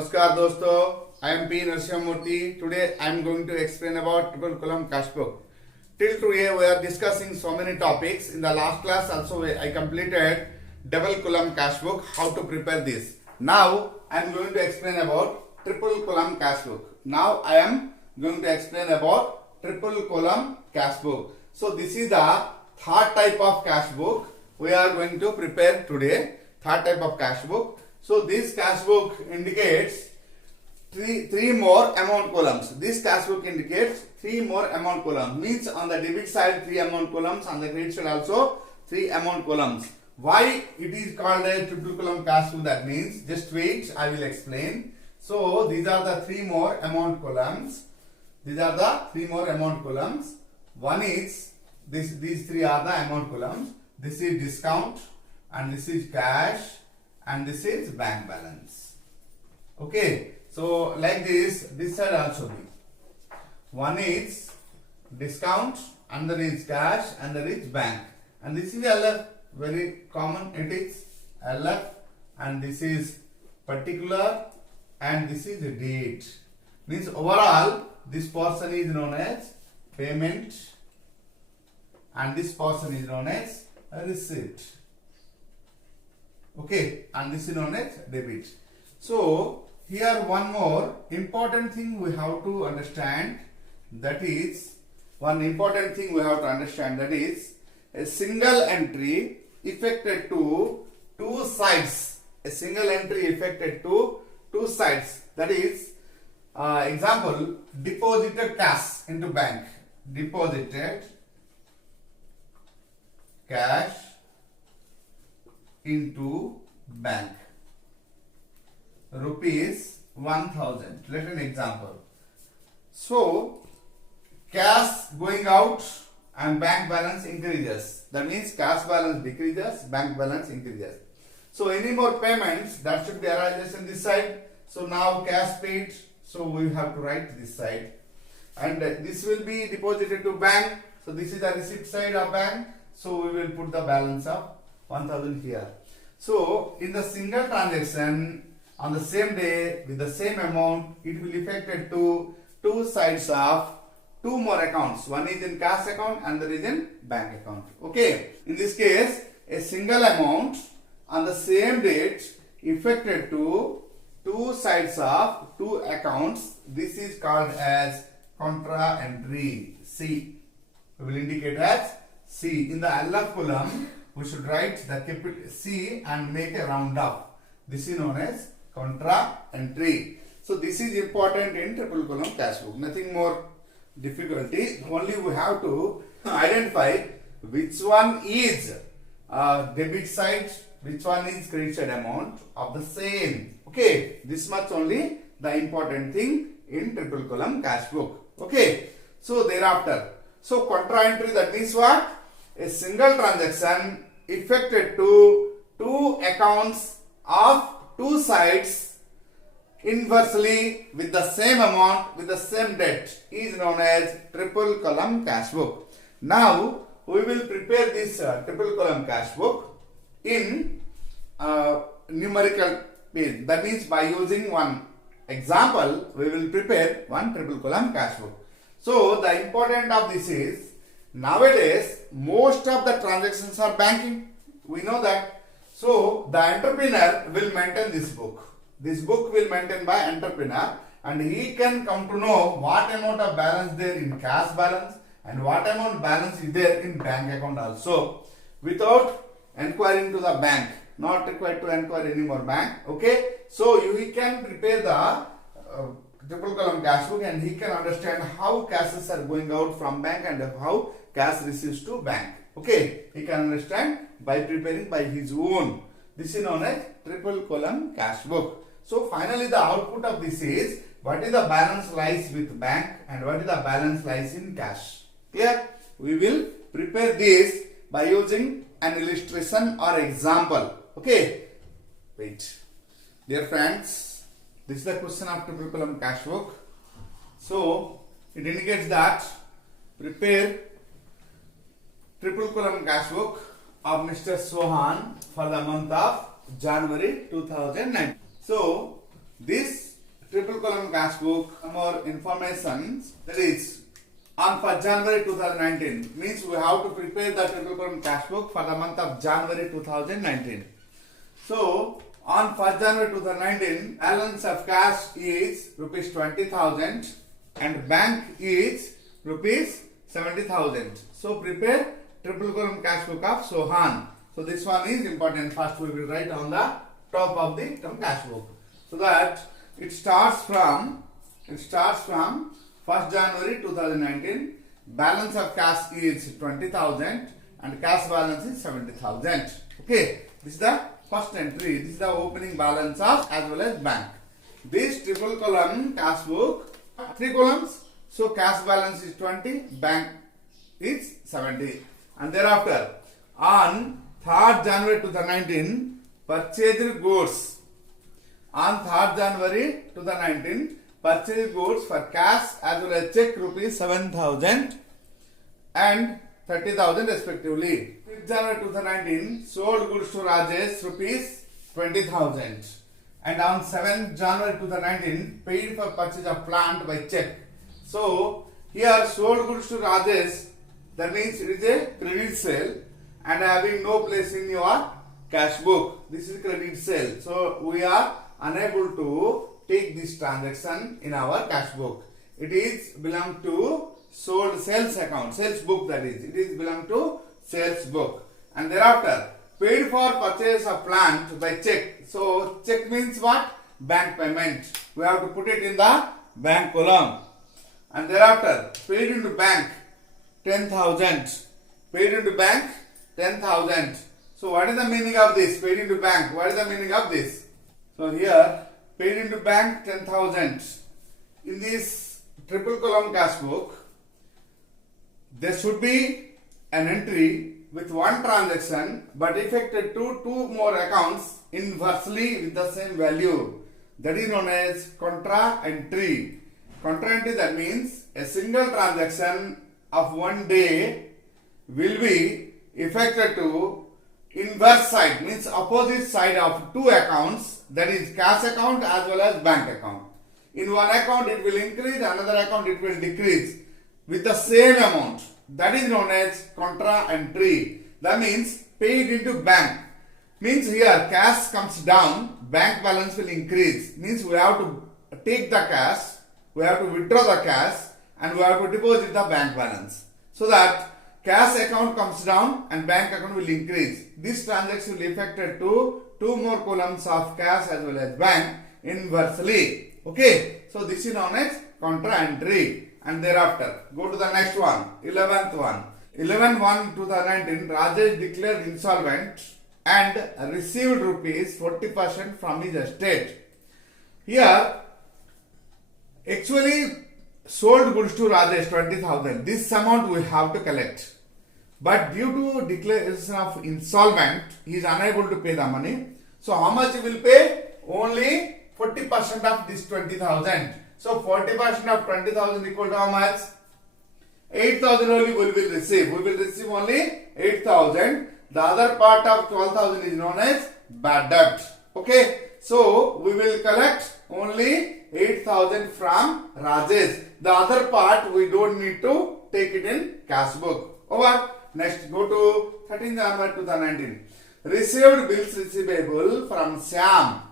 Namaskar dosto, I am P. Narasimhamurthy. Today I am going to explain about triple column cash book. Till today we are discussing so many topics. In the last class also I completed double column cash book, how to prepare this. Now I am going to explain about triple column cash book. Now I am going to explain about triple column cash book. So this is the third type of cash book we are going to prepare today. Third type of cash book. So this cash book indicates three more amount columns. This cash book indicates three more amount columns. Means on the debit side 3 amount columns, on the credit side also 3 amount columns. Why it is called a triple column cash book? That means just wait, I will explain. So these are the 3 more amount columns. These are the 3 more amount columns. One is these 3 are the amount columns. This is discount, and this is cash, and this is bank balance. Okay, so like this side also be. One is discount, another is cash, another is bank, and this is LF, very common it is LF, and this is particular, and this is date. Means overall this portion is known as payment, and this portion is known as receipt. Okay, and this is known as debit. So here one more important thing we have to understand, that is a single entry affected to two sides. A single entry affected to two sides. That is example, deposited cash into bank. Deposited cash into bank, rupees 1000. Let an example. So cash going out and bank balance increases. That means cash balance decreases, bank balance increases. So any more payments that should be arises in this side. So now cash paid, so we have to write this side, and this will be deposited to bank. So this is the receipt side of bank. So we will put the balance of 1000 here. So in the single transaction on the same day with the same amount, it will affected to two sides of two more accounts. One is in cash account and the is in bank account. Okay. In this case, a single amount on the same date affected to two sides of two accounts. This is called as contra entry. C. We will indicate as C. In the LF column, we should write the capital C and make a round up. This is known as contra entry. So this is important in triple column cash book. Nothing more difficulty. Only we have to identify which one is debit side, which one is credit side amount of the same. Okay, this much only the important thing in triple column cash book. Okay, so thereafter, so contra entry, that means what? A single transaction affected to two accounts of two sides inversely with the same amount with the same date is known as triple column cash book. Now we will prepare this triple column cash book in numerical page. That means by using one example we will prepare one triple column cash book. So the important of this is, nowadays most of the transactions are banking. We know that. So the entrepreneur will maintain this book. This book will maintain by entrepreneur, and he can come to know what amount of balance there in cash balance and what amount balance is there in bank account also, without inquiring to the bank. Not required to inquire any more bank. Okay. So he can prepare the triple column cash book, and he can understand how cashes are going out from bank and how cash receives to bank. Okay, he can understand by preparing by his own. This is known as triple column cash book. So finally the output of this is what is the balance lies with bank and what is the balance lies in cash. Clear? We will prepare this by using an illustration or example. Okay, wait. Dear friends, this is the question of triple column cash book. So it indicates that prepare triple column cash book of Mr. Sohan for the month of January 2009. So this triple column cash book, some more information, that is on 1st January 2019 means we have to prepare the triple column cash book for the month of January 2019. So on 1st January 2019, balance of cash is rupees 20,000 and bank is rupees 70,000. So prepare triple column cash book of Sohan. So this one is important. First we will write on the top of the cash book. So that it starts from 1st January 2019. Balance of cash is 20,000 and cash balance is 70,000. Okay, this is the first entry. This is the opening balance of as well as bank. This triple column cash book, 3 columns. So cash balance is 20, bank is 70. And thereafter on 3rd January 2019, purchased goods. On 3rd January 2019, purchased goods for cash as well as check rupees 7,000 and 30,000 respectively. 5th January 2019, sold goods to Rajesh rupees 20,000. And on 7th January 2019, paid for purchase of plant by check. So here sold goods to Rajesh, that means it is a credit sale and having no place in your cash book. This is credit sale. So we are unable to take this transaction in our cash book. It is belong to sold sales account, sales book, that is. It is belong to sales book. And thereafter paid for purchase of plant by check. So check means what? Bank payment. We have to put it in the bank column. And thereafter paid into bank 10,000. Paid into bank 10,000. So what is the meaning of this? Paid into bank. What is the meaning of this? So here paid into bank 10,000. In this triple column cash book, there should be an entry with one transaction but affected to 2 more accounts inversely with the same value. That is known as contra entry. Contra entry, that means a single transaction of one day will be affected to inverse side, means opposite side of 2 accounts, that is cash account as well as bank account. In one account it will increase, another account it will decrease with the same amount. That is known as contra entry. That means paid into bank. Means here cash comes down, bank balance will increase. Means we have to take the cash, we have to withdraw the cash and we have to deposit the bank balance. So that cash account comes down and bank account will increase. This transaction will affect to 2 more columns of cash as well as bank inversely. Okay, so this is known as contra entry. And thereafter go to the next one, 11th one. 11/1/2019, Rajesh declared insolvent and received rupees 40% from his estate. Here actually sold goods to Rajesh 20,000. This amount we have to collect. But due to declaration of insolvent, he is unable to pay the money. So how much he will pay? Only 40% of this 20,000. So 40% of 20,000 equal to how much? 8,000 only we will receive. We will receive only 8,000. The other part of 12,000 is known as bad debt. Okay. So we will collect only 8,000 from Rajesh. The other part we don't need to take it in cash book. Over. Next, go to 13th January 2019. Received bills receivable from Sam.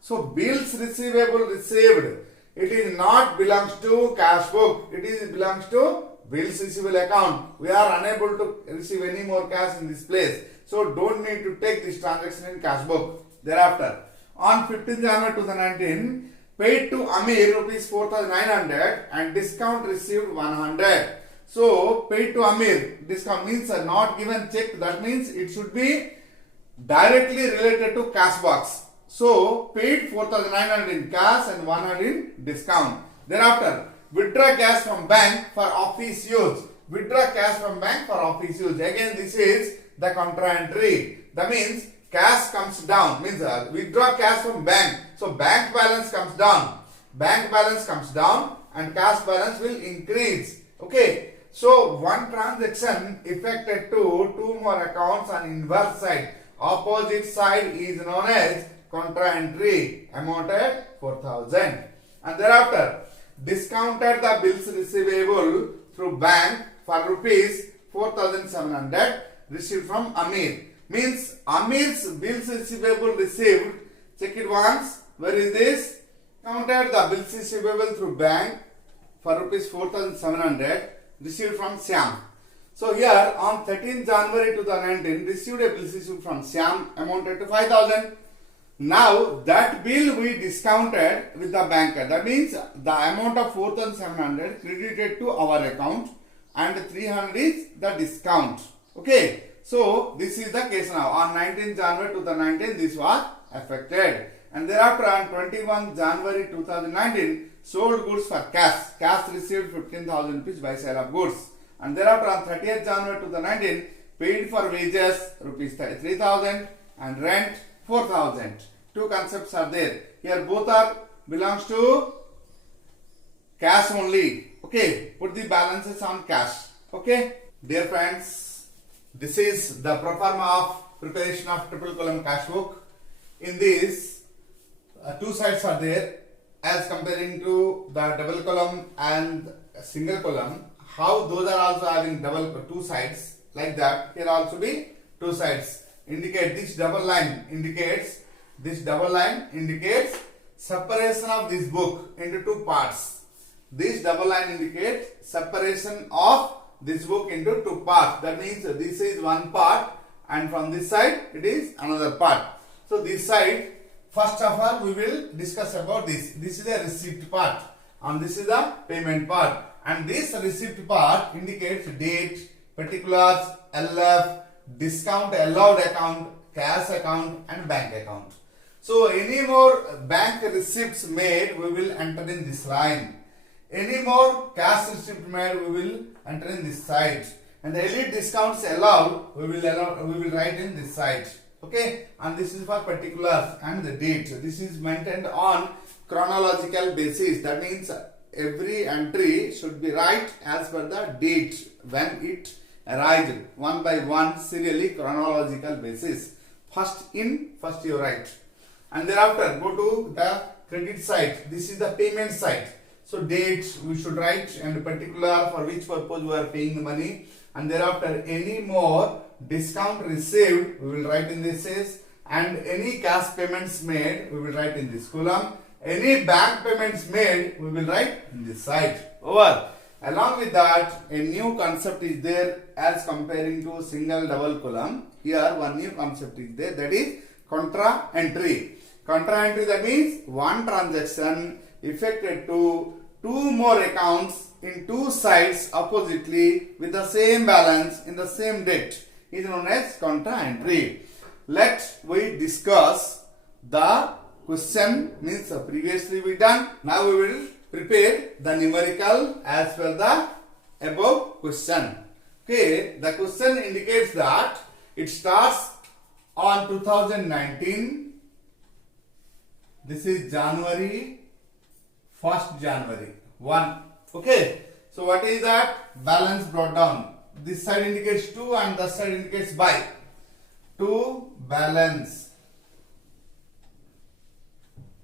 So bills receivable received. It is not belongs to cash book. It is belongs to bills receivable account. We are unable to receive any more cash in this place. So don't need to take this transaction in cash book. Thereafter, on 15th January 2019, paid to Amir rupees 4,900 and discount received 100. So paid to Amir, discount means a not given check. That means it should be directly related to cash box. So paid 4,900 in cash and 100 in discount. Thereafter, withdraw cash from bank for office use. Withdraw cash from bank for office use. Again, this is the contra entry. That means cash comes down. Means withdraw cash from bank. So bank balance comes down. Bank balance comes down and cash balance will increase. Okay. So one transaction affected to 2 more accounts on inverse side. Opposite side is known as contra entry. Amount at 4,000. And thereafter, discounted the bills receivable through bank for rupees 4,700 received from Amir. Means Amir's bills receivable received. Check it once. Where is this? Counted the bills receivable through bank for rupees 4,700 received from Syam. So here on 13th January 2019 received a bill received from Syam amounted to 5,000. Now that bill we discounted with the banker. That means the amount of 4,700 credited to our account and 300 is the discount. Okay. So this is the case now. On 19th January 2019 this was affected. And thereafter on 21 January 2019 sold goods for cash. Cash received 15,000 rupees by sale of goods. And thereafter on 30th January 2019 paid for wages rupees 3,000 and rent 4,000. Two concepts are there. Here both are belongs to cash only. Okay. Put the balances on cash. Okay. Dear friends, this is the pro forma of preparation of triple column cash book. In this, two sides are there as comparing to the double column and single column. How those are also having two sides like that. Here also be two sides. Indicate this double line indicates separation of this book into two parts. This double line indicates separation of this book into two parts. That means this is one part and from this side it is another part. So this side, first of all we will discuss about this. This is the receipt part and this is the payment part. And this receipt part indicates date, particulars, LF, discount allowed account, cash account and bank account. So any more bank receipts made, we will enter in this line. Any more cash receipt made, we will enter in this side. And the elite discounts allowed, we will write in this side. Okay, and this is for particulars and the date. This is maintained on chronological basis. That means every entry should be right as per the date when it arrived, one by one, serially chronological basis. First in, first you write. And thereafter go to the credit side. This is the payment side. So date we should write and particular for which purpose we are paying the money. And thereafter any more discount received we will write in this case, and any cash payments made we will write in this column. Any bank payments made we will write in this side. Over. Along with that, a new concept is there as comparing to single double column. Here one new concept is there, that is contra entry. Contra entry, that means one transaction effected to two more accounts in two sides oppositely with the same balance in the same date is known as contra entry. Let we discuss the question, means previously we done. Now we will prepare the numerical as per the above question. Okay, the question indicates that it starts on 2019. This is January, 1st January 1. Okay, so what is that? Balance brought down. This side indicates 2 and the side indicates by. 2 balance.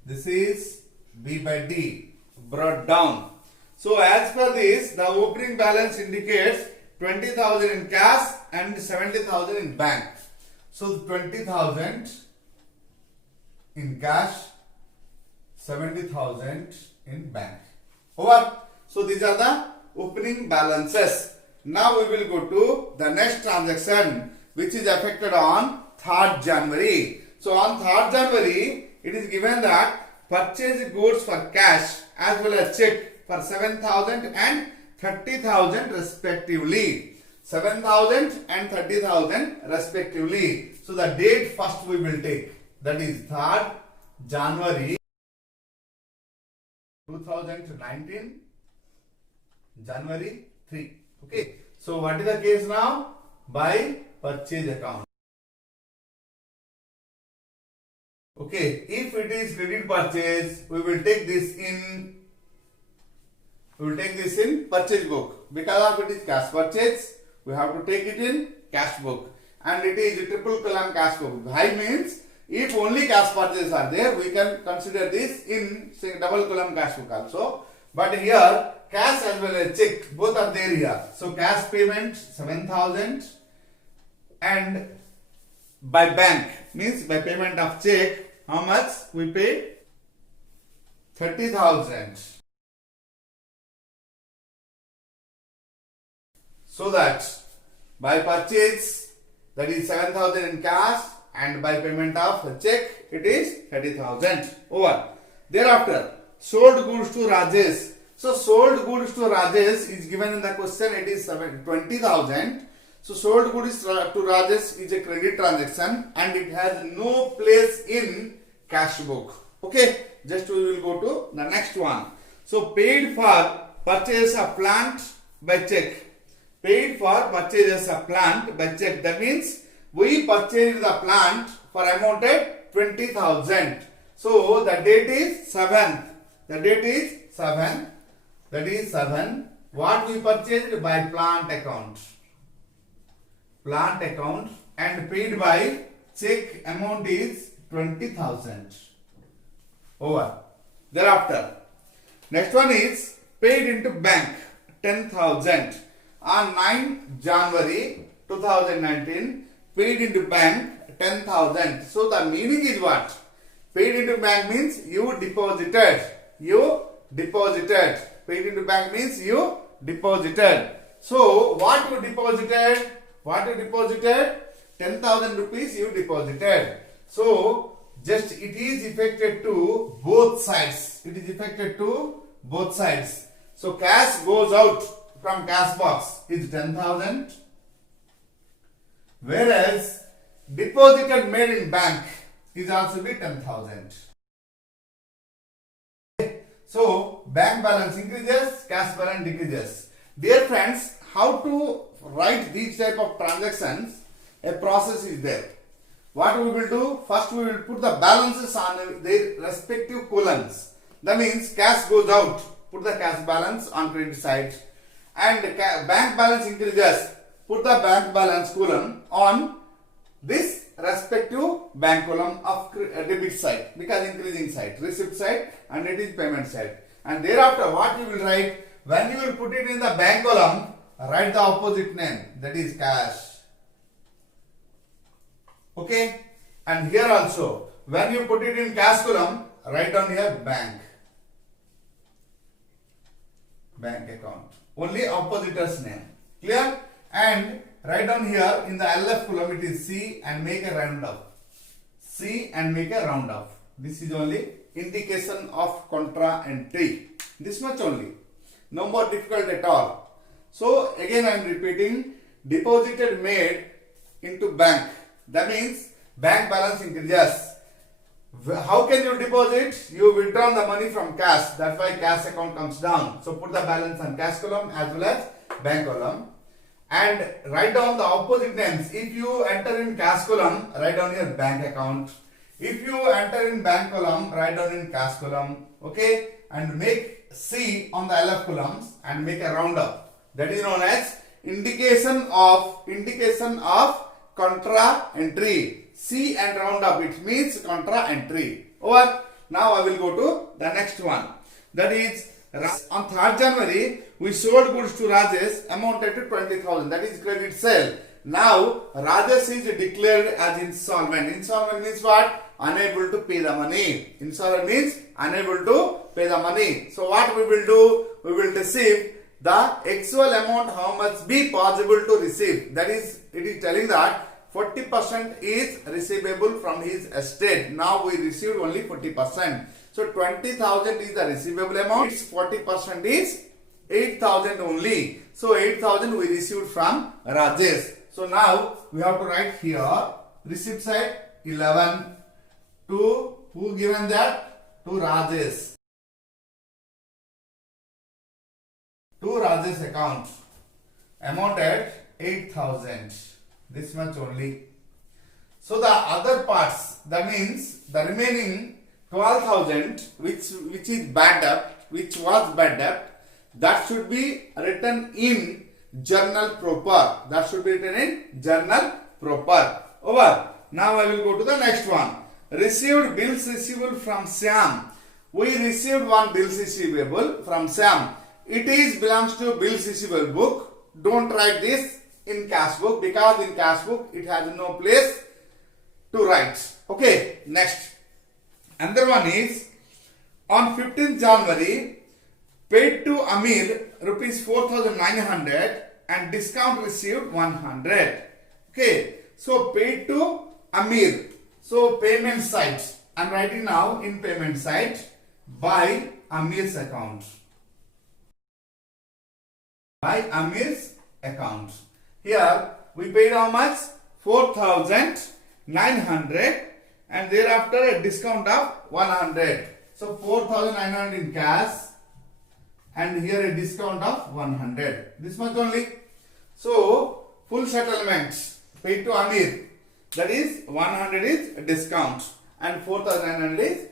This is B by D brought down. So as per this, the opening balance indicates 20,000 in cash and 70,000 in bank. So 20,000 in cash, 70,000 in bank. Over. So these are the opening balances. Now we will go to the next transaction which is affected on 3rd January. So on 3rd January, it is given that purchase goods for cash as well as check for 7,000 and 30,000 respectively. 7,000 and 30,000 respectively. So the date first we will take, that is 3rd January 2019, January 3. Okay. So what is the case now? By purchase account. Okay. If it is credit purchase, we will take this in. We will take this in purchase book. Because of it is cash purchase, we have to take it in cash book. And it is a triple column cash book. Why means If only cash purchases are there, we can consider this in say, double column cash book also. But here cash as well as check both are there here. So cash payment 7,000 and by bank means by payment of check how much we pay 30,000. So that by purchase that is 7,000 in cash and by payment of check it is 30,000 over. Thereafter sold goods to Rajesh. So sold goods to Rajesh is given in the question, it is 20,000. So sold goods to Rajesh is a credit transaction and it has no place in cash book. Okay, just we will go to the next one. So paid for purchase of plant by check. Paid for purchase of plant by check. That means we purchased the plant for amounted 20,000. So the date is 7th. The date is 7. That is 7. What we purchased by plant account. Plant account and paid by check amount is 20,000. Over. Thereafter, next one is paid into bank 10,000 on 9 January 2019. Paid into bank 10,000. So the meaning is what? Paid into bank means you deposited. You deposited. Paid into bank means you deposited. So what you deposited? What you deposited? 10,000 rupees you deposited. So just it is affected to both sides. It is affected to both sides. So cash goes out from cash box is 10,000. Whereas deposited made in bank is also be 10,000. So bank balance increases, cash balance decreases. Dear friends, how to write these type of transactions? A process is there. What we will do? First we will put the balances on their respective columns. That means cash goes out. Put the cash balance on credit side. And bank balance increases. Put the bank balance column on this respective bank column of debit side because increasing side, receipt side and it is payment side. And thereafter what you will write? When you will put it in the bank column, write the opposite name, that is cash. Okay, and here also when you put it in cash column, write down here bank account, only opposite's name. Clear? And write down here in the LF column it is C and make a round up. C and make a round up. This is only indication of contra entry. This much only. No more difficult at all. So again I am repeating, deposited made into bank. That means bank balance increases. How can you deposit? You withdraw the money from cash. That's why cash account comes down. So put the balance on cash column as well as bank column. And write down the opposite names. If you enter in cash column, write down your bank account. If you enter in bank column, write down in cash column. Okay? And make C on the LF columns and make a round up. That is known as indication of contra entry. C and round up, it means contra entry. Over. Now I will go to the next one. That is on 3rd January we sold goods to Rajesh amounted to 20,000. That is credit sale. Now Rajesh is declared as insolvent. Insolvent means what? Unable to pay the money. Insolvent means unable to pay the money. So what we will do? We will receive the actual amount how much be possible to receive. That is, it is telling that 40% is receivable from his estate. Now we received only 40%. So 20,000 is the receivable amount. Its 40% is 8,000 only. So 8,000 we received from Rajesh. So now we have to write here receipt side 11 to who given that? To Rajesh. To Rajesh account. Amount at 8,000. This much only. So the other parts, that means the remaining 12,000 which is bad debt, which was bad debt, that should be written in journal proper. That should be written in journal proper. Over. Now I will go to the next one. received bills receivable from Sam. We received one bills receivable from Sam. It is belongs to bills receivable book. Don't write this in cash book because in cash book it has no place to write. Okay, next. Another one is on 15th January paid to Amir rupees 4,900 and discount received 100. Okay, so paid to Amir. So payment site. I am writing now in payment site by Amir's account. By Amir's account. Here we paid how much? 4,900 and thereafter a discount of 100. So 4,900 in cash and here a discount of 100. This much only. So full settlement paid to Amir. That is 100 is discount and 4,900 is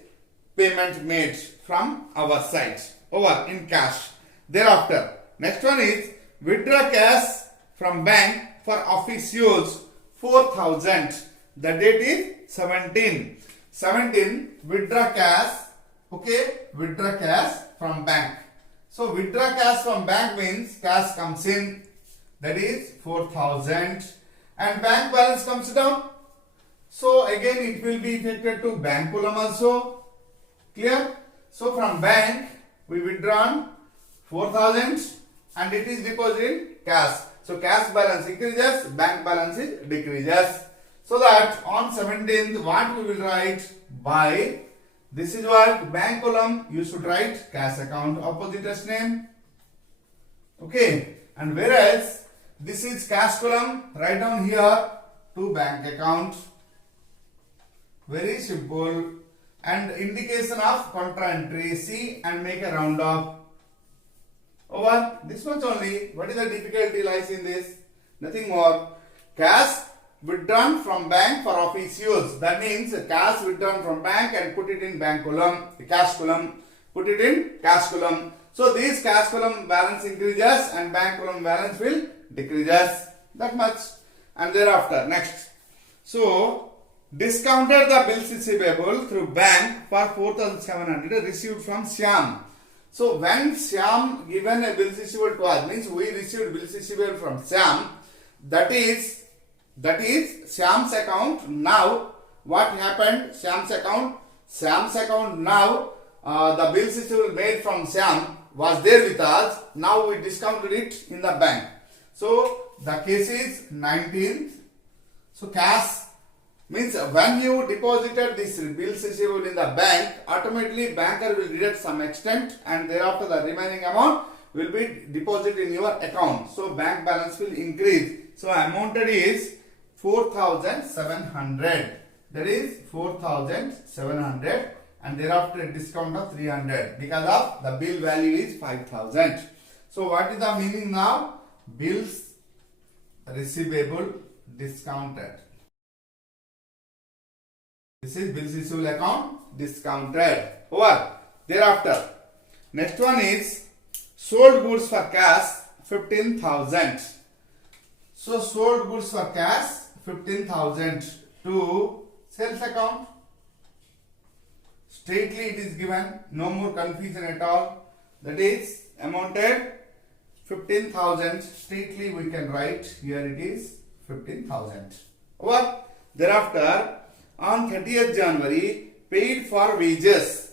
payment made from our side over in cash. Thereafter, next one is withdraw cash from bank for office use 4,000. The date is 17. 17 withdraw cash. Okay, withdraw cash from bank. So withdraw cash from bank means cash comes in, that is 4,000 and bank balance comes down. So again it will be affected to bank column also. Clear? So from bank we withdrawn 4,000 and it is deposited in cash. So cash balance increases, bank balance is decreases. So that on 17th what we will write by, this is what bank column you should write cash account opposite's name. Okay, and whereas this is cash column, write down here to bank account. Very simple. And indication of contra entry, see and make a round off. Over this much only. What is the difficulty lies in this? Nothing more. Cash withdrawn from bank for office use. That means cash withdrawn from bank and put it in bank column, the cash column, put it in cash column. So this cash column balance increases and bank column balance will decreases. That much. And thereafter, next. So discounted the bills receivable through bank for 4,700 received from Syam. So when Syam given a bills receivable to us, means we received bills receivable from Syam, that is Syam's account. Now what happened? Syam's account now the bills receivable made from Syam was there with us. Now we discounted it in the bank. So the case is 19th. So cash means when you deposited this bills receivable in the bank, automatically banker will deduct some extent and thereafter the remaining amount will be deposited in your account. So bank balance will increase. So amounted is 4,700. That is 4,700 and thereafter a discount of 300 because of the bill value is 5,000. So what is the meaning now? Bills receivable discounted. This is bills receivable account discounted. Over. Thereafter, next one is sold goods for cash 15,000. So sold goods for cash 15,000 to sales account. Straightly it is given, no more confusion at all. That is amounted 15,000. Straightly we can write here it is 15,000. Over. Thereafter, on 30th January, paid for wages.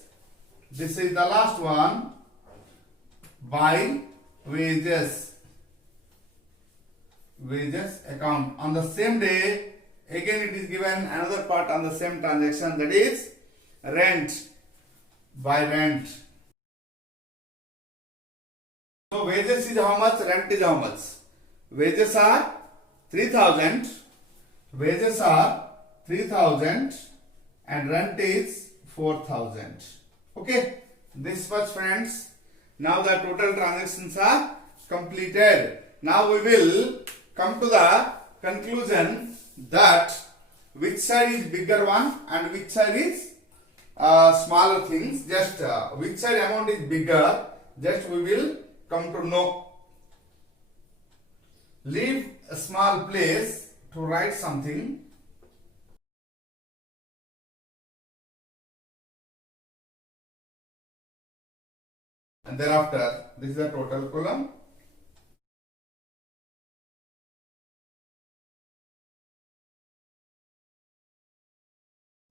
This is the last one. By wages. Wages account. On the same day, again it is given another part on the same transaction, that is rent. By rent. So wages is how much? Rent is how much? Wages are 3,000. Wages are 3,000 and rent is 4,000. Okay, this much friends. Now the total transactions are completed. Now we will come to the conclusion that which side is bigger one and which side is smaller things. Just which side amount is bigger, just we will come to know. Leave a small place to write something. and thereafter this is the total column.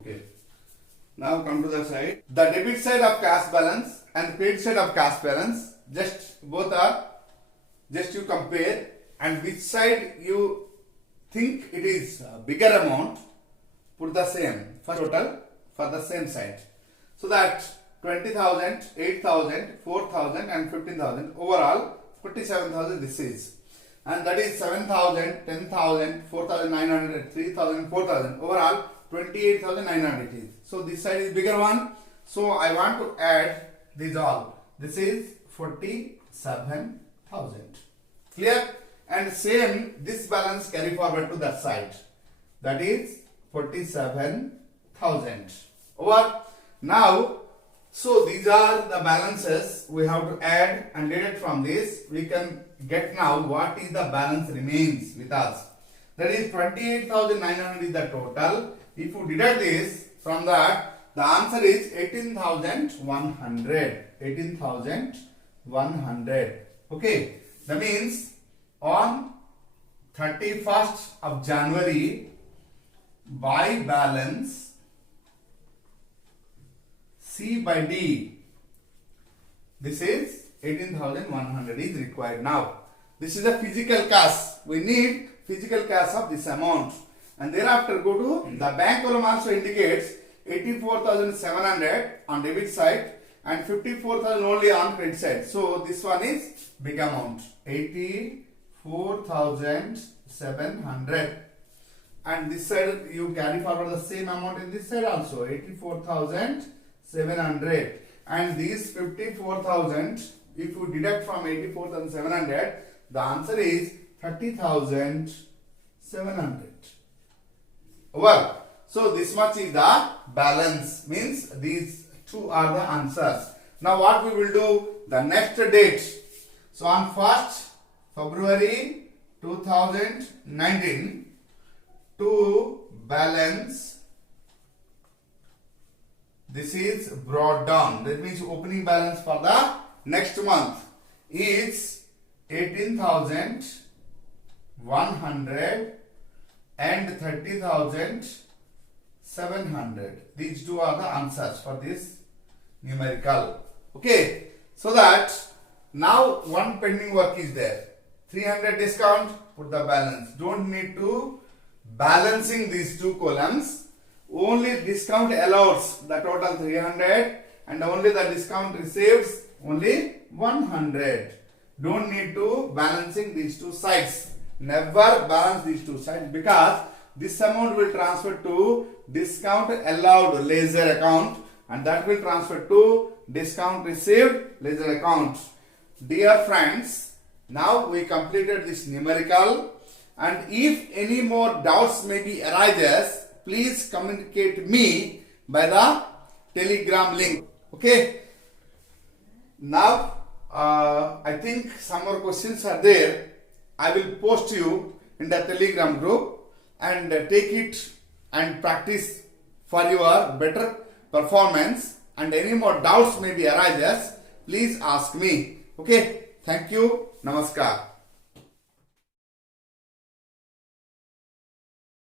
Okay. Now come to the side. The debit side of cash balance and the credit side of cash balance, both are just you compare, and which side you think it is a bigger amount, put the same first total for the same side. So that 20,000, 8,000, 4,000 and 15,000, overall 47,000 this is. And that is 7,000, 10,000, 4,900, 3,000, 4,000, overall 28,900 is. So this side is bigger one. So I want to add these all. This is 47,000. Clear? And same, this balance carry forward to that side. That is 47,000. Over. Now, so these are the balances we have to add and deduct from this. We can get now what is the balance remains with us. That is 28,900 is the total. If you deduct this from that, the answer is 18,100. 18,100. Okay. That means on 31st of January, by balance C by D, this is 18,100 is required now. This is a physical cash. We need physical cash of this amount. And thereafter go to the bank column also indicates 84,700 on debit side and 54,000 only on credit side. So this one is big amount, 84,700. And this side you carry forward the same amount in this side also, 84,700. And these 54,000, if you deduct from 84,700, the answer is 30,700. Over. So this much is the balance, means these two are the answers. Now what we will do, the next date. So on 1st February 2019, to balance, this is brought down. That means opening balance for the next month is 18,100 and 30,700. These two are the answers for this numerical. Okay, so that now one pending work is there. 300 discount, put the balance. Don't need to balancing these two columns. Only discount allows the total 300 and only the discount receives only 100. Don't need to balancing these two sides. Never balance these two sides because this amount will transfer to discount allowed ledger account and that will transfer to discount received ledger account. Dear friends, now we completed this numerical, and if any more doubts may be arises, please communicate me by the Telegram link. Okay. Now I think some more questions are there. I will post you in the Telegram group and take it and practice for your better performance, and any more doubts may be arises, please ask me. Okay. Thank you. Namaskar.